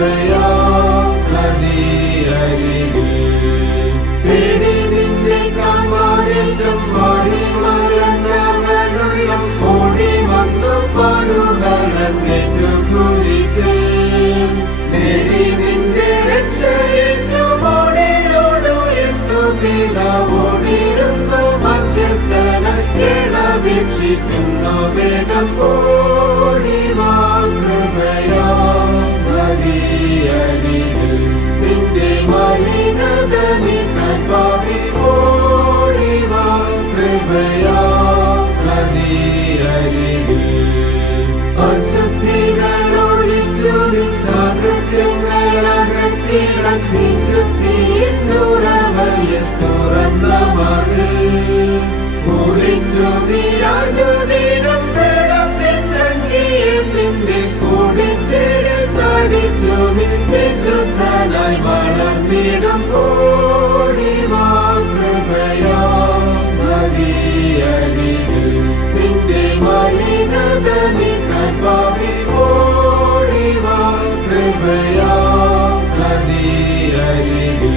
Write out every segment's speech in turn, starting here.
കൃപയാ നദിയരികിൽ തേടി നിന്നെ കാണാനേറ്റം വാടി മലർന്നവനുള്ള ഓടി വന്നു പാടുകളങ്ങേറ്റു കുരിശിൽ നേടി നിന്റെ രക്ഷയേശുമോടിയോടുയർത്തു പിതാവോടിരുന്നു മധ്യസ്ഥന കേളപേക്ഷിക്കുന്നു വേദം ഓടി വാ കൃപയാ നദിയരികിൽ നിന്റെ മലിനത നീക്കാൻ പാപി ഓടി വാ കൃപയാ നദിയരികിൽ അശുദ്ധികളൊഴിച്ചു നിന്നകൃത്യങ്ങളകറ്റിടം വിശുദ്ധിയിന്നുറവയിൽ തുറന്ന മകൾ കുളിച്ചു നീ അനുദിനം വിളപ്പിച്ചെങ്കിയെ നിന്റെ കൂടിച്ചെടിൽ തടിച്ചു നീ വിശുദ്ധനായി വളർന്നിടും ഓടി വാ കൃപയാ നദിയരികിൽ നിന്റെ മലിനത നീക്കാൻ പാപി ഓടി വാ കൃപയാ നദിയരികിൽ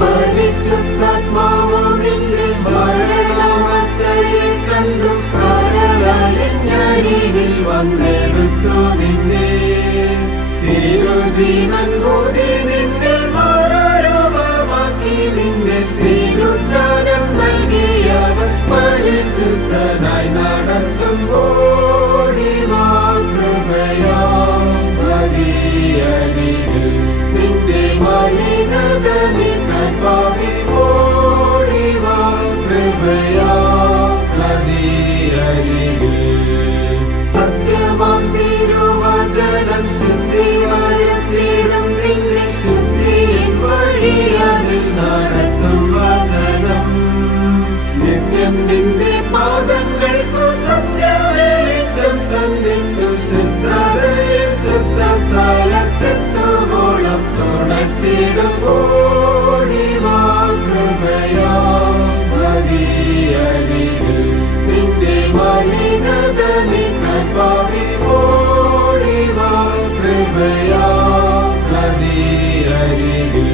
പരിശുദ്ധാത്മാവു നിന്നിൽ മരണാവസ്ഥയെ കണ്ടു കരളലിഞ്ഞരികിൽ വന്നെടുത്തു നിന്നെ തിരുജീവൻ കൂടി നിന്നിൽ മാറോരൂപമാക്കി നിന്നെ തിരുസ്നാനം നൽകിയവൻ പരിശുദ്ധനായി നടത്തും ഓടി വാ കൃപയാ നദിയരികിൽ നിന്റെ മലിനത നീക്കാൻ പാപി ഓടി വാ കൃപയാ നദിയരികിൽ സത്യമാം തിരുവചനം ശുദ്ധി വരുത്തിയിടും നിന്നെ ശുദ്ധിയിൻ വഴിയതിൽ നടത്തും വചനം നിത്യം നിന്റെ പാദങ്ങൾക്കു സത്യവെളിച്ചം തന്നിട്ടു ശുദ്ധതയിൽ ശുദ്ധ സ്ഥലത്തെത്തുവോളം തുണച്ചിടും ഓടി വാ കൃപയാ നദിയരികിൽ നിന്റെ മലിനത നീക്കാൻ പാപി ഓടി വാ കൃപയാ നദിയരികിൽ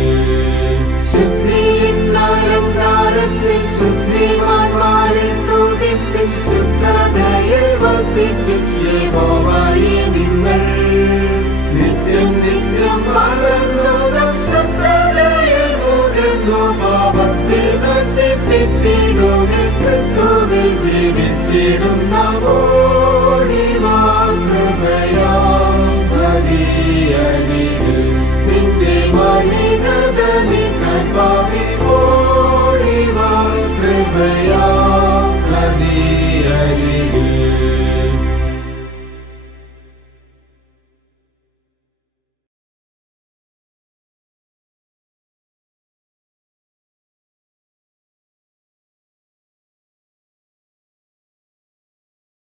ശുദ്ധിയിൻ അലങ്കാരത്തിൽ ശുദ്ധിമാന്മാരെ സ്തുതിപ്പിൻ ശുദ്ധതയിൽ വസിക്കും യഹോവയെ നിങ്ങൾ നിത്യം നിത്യം വളർന്നു ശുദ്ധതയിൽ മുതിർന്നു പാപത്തെ നശിപ്പിച്ചിടുവിൽ ക്രിസ്തുവിൽ ജീവിച്ചിടുന്ന